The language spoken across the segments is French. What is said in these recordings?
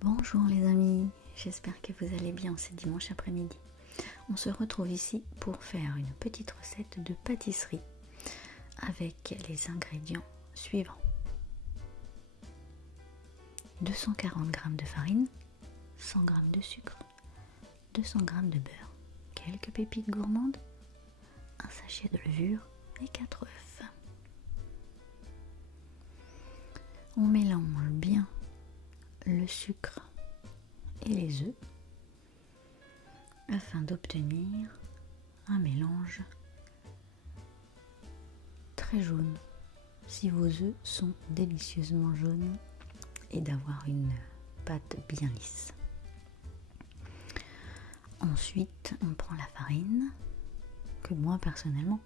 Bonjour les amis, j'espère que vous allez bien ce dimanche après-midi. On se retrouve ici pour faire une petite recette de pâtisserie avec les ingrédients suivants. 240 g de farine, 100 g de sucre, 200 g de beurre, quelques pépites gourmandes, un sachet de levure et 4 œufs. On mélange bien le sucre et les œufs afin d'obtenir un mélange très jaune si vos œufs sont délicieusement jaunes et d'avoir une pâte bien lisse. Ensuite on prend la farine que moi personnellement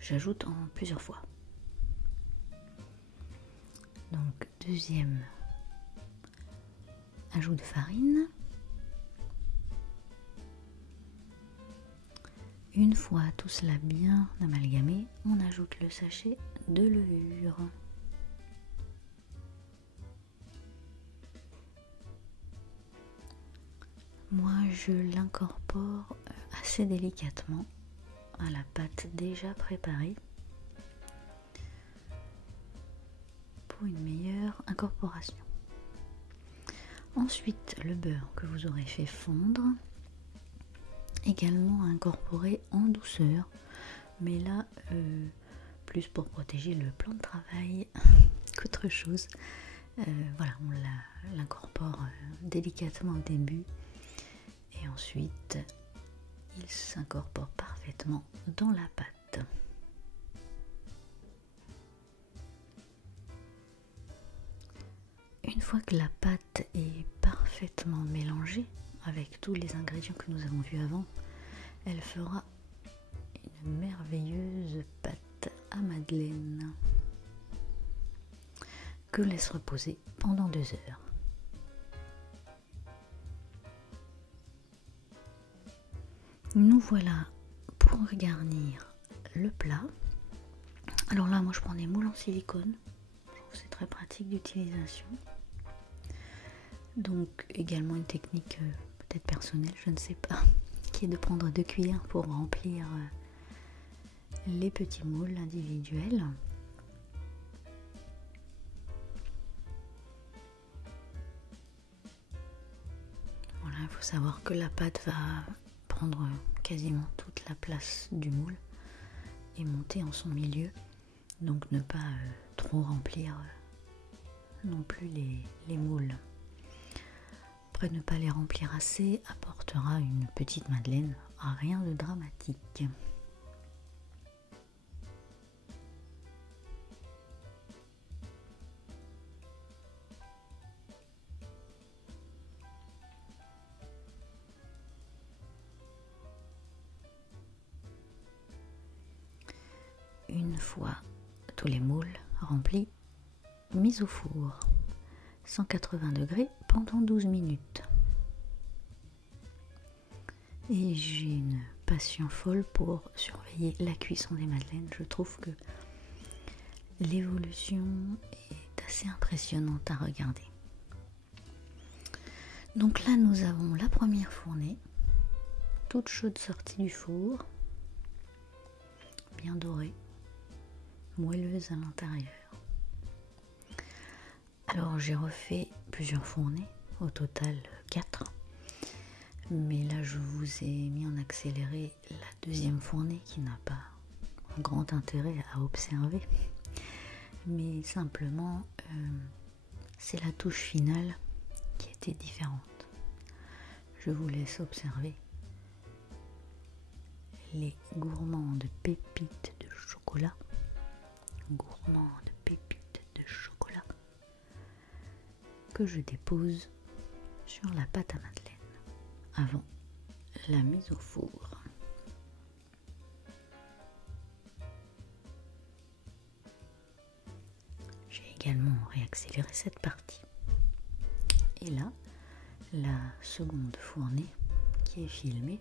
j'ajoute en plusieurs fois. Donc deuxième ajout de farine. Une fois tout cela bien amalgamé, on ajoute le sachet de levure. Moi je l'incorpore assez délicatement à la pâte déjà préparée pour une meilleure incorporation. Ensuite, le beurre que vous aurez fait fondre, également incorporé en douceur, mais là, plus pour protéger le plan de travail qu'autre chose. Voilà, on l'incorpore délicatement au début et ensuite, il s'incorpore parfaitement dans la pâte. Une fois que la pâte est parfaitement mélangée avec tous les ingrédients que nous avons vus avant, elle fera une merveilleuse pâte à madeleine que laisse reposer pendant 2 heures. Nous voilà pour garnir le plat. Alors là, moi je prends des moules en silicone. C'est très pratique d'utilisation. Donc également une technique peut-être personnelle, je ne sais pas, qui est de prendre 2 cuillères pour remplir les petits moules individuels. Voilà, il faut savoir que la pâte va prendre quasiment toute la place du moule et monter en son milieu. Donc ne pas trop remplir non plus les moules. Après, ne pas les remplir assez apportera une petite madeleine, rien de dramatique. Une fois tous les moules remplis, mise au four 180 degrés pendant 12 minutes. Et j'ai une passion folle pour surveiller la cuisson des madeleines. Je trouve que l'évolution est assez impressionnante à regarder. Donc là nous avons la première fournée, toute chaude sortie du four, bien dorée, moelleuse à l'intérieur. Alors j'ai refait plusieurs fournées, au total 4. Mais là je vous ai mis en accéléré la deuxième fournée qui n'a pas un grand intérêt à observer. Mais simplement c'est la touche finale qui était différente. Je vous laisse observer les gourmandes pépites de chocolat. Gourmandes pépites de chocolat que je dépose sur la pâte à madeleine avant la mise au four. J'ai également réaccéléré cette partie. Et là, la seconde fournée qui est filmée,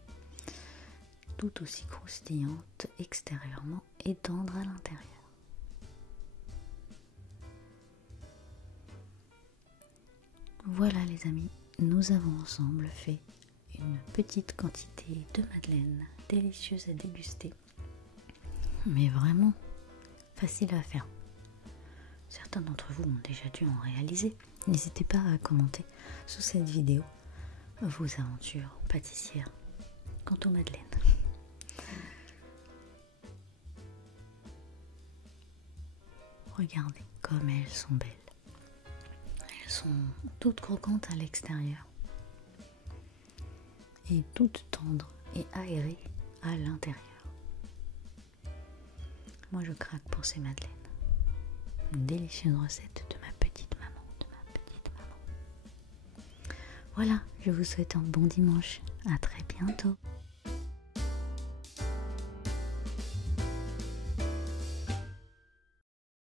tout aussi croustillante extérieurement et tendre à l'intérieur. Voilà les amis, nous avons ensemble fait une petite quantité de madeleine délicieuse à déguster, mais vraiment facile à faire. Certains d'entre vous ont déjà dû en réaliser. N'hésitez pas à commenter sous cette vidéo vos aventures pâtissières quant aux madeleines. Regardez comme elles sont belles. Elles sont toutes croquantes à l'extérieur et toutes tendres et aérées à l'intérieur. Moi je craque pour ces madeleines. Une délicieuse recette de ma petite maman, Voilà, je vous souhaite un bon dimanche. À très bientôt.